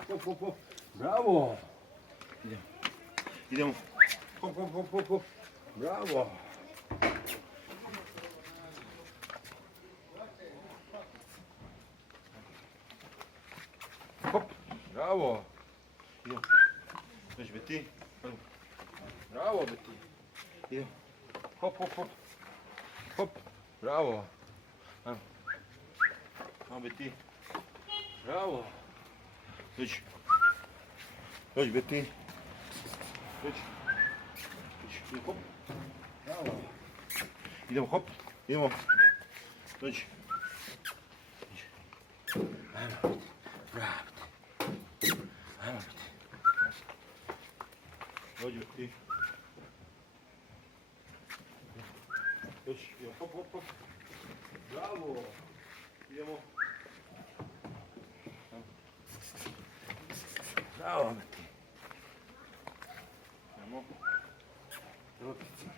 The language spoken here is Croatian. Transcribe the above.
хоп. Браво. Idemo. Хоп. Браво. Хоп. Браво. Idemo. Dođi Beti. Браво, Бети. Idemo. Хоп. Браво. Ajmo Beti. Браво. Dođi. Dođi Beti. Dođi. Idemo, hop. Браво. Idemo hop. Idemo. Dođi. Браво. Браво. Dođi Beti. Dođi. Idemo hop. Браво. Idemo. Браво, Бети. Idemo. Браво, Бети.